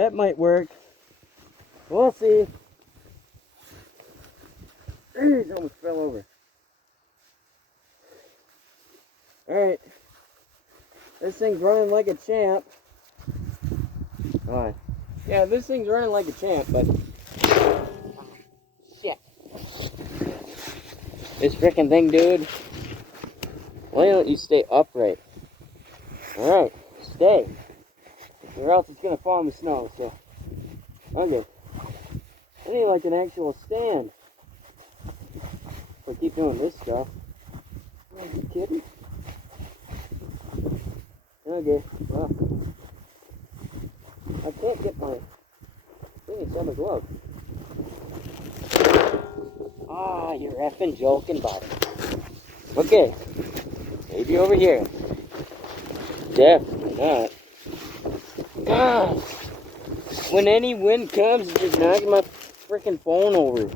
That might work. We'll see. He almost fell over. Alright. This thing's running like a champ. Come on. Yeah, this thing's running like a champ, but... Shit. This frickin' thing, dude. Why don't you stay upright? Alright, stay. Or else it's gonna fall in the snow, so... Okay. I need like an actual stand. If I keep doing this stuff. Are you kidding? Okay, well. I can't get my thing inside my glove. Ah, you're effing joking, buddy. Okay. Maybe over here. Definitely not. God. When any wind comes, it's just knocking my freaking phone over.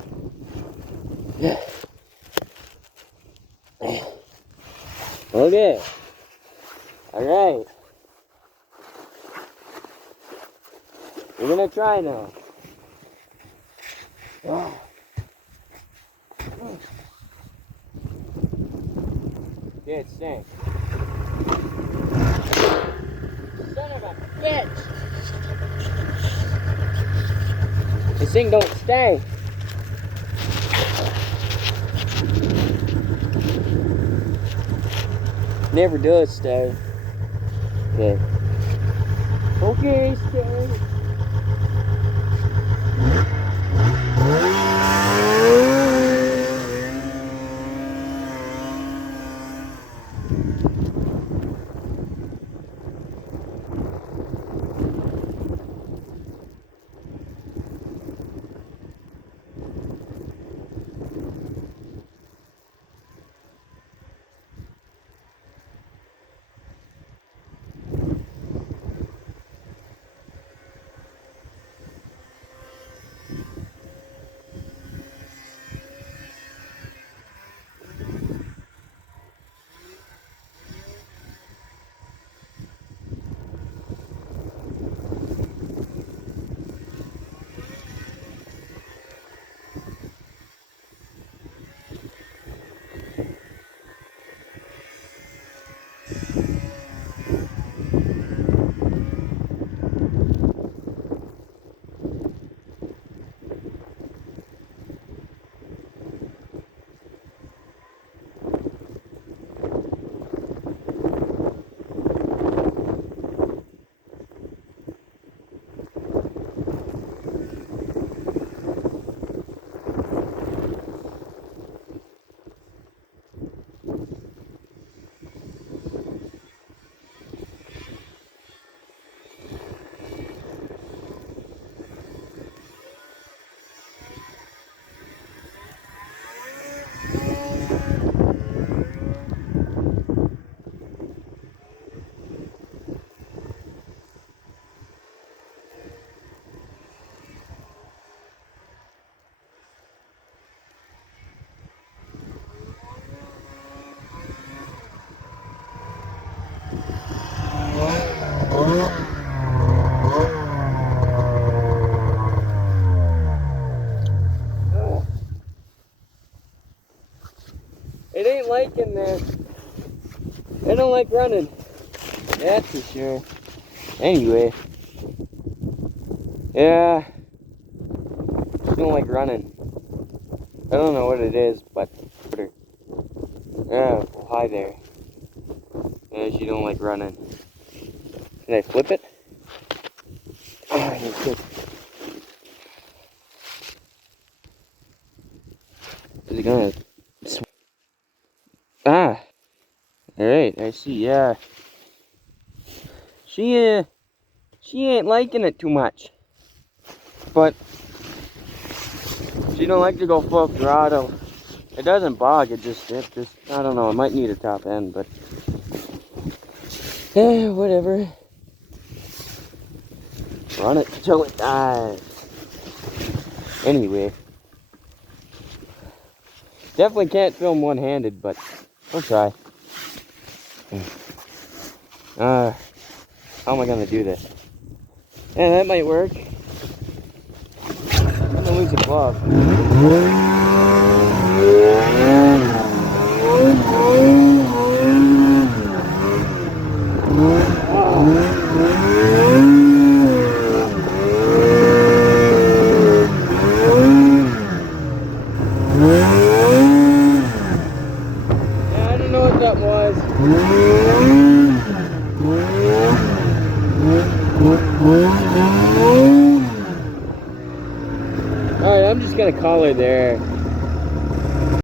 Okay. Alright. We're gonna try now. Oh. Yeah, it stinks. Son of a bitch! This thing don't stay. Never does stay. Okay. Okay, stay. It ain't liking this. I don't like running. That's for sure. Anyway. Yeah. I don't like running. I don't know what it is, but... Yeah, well, hi there. Yeah, she don't like running. Can I flip it? Oh, I need to. Is it gonna... Ah! Alright, I see, yeah. She ain't liking it too much. But she don't like to go full throttle. It doesn't bog, it just, I don't know, it might need a top end, but... Eh, whatever. Run it till it dies. Anyway. Definitely can't film one-handed, but we'll try. How am I gonna do this? Yeah, that might work. I'm gonna lose a glove. Yeah, I don't know what that was. Alright, I'm just gonna call her there.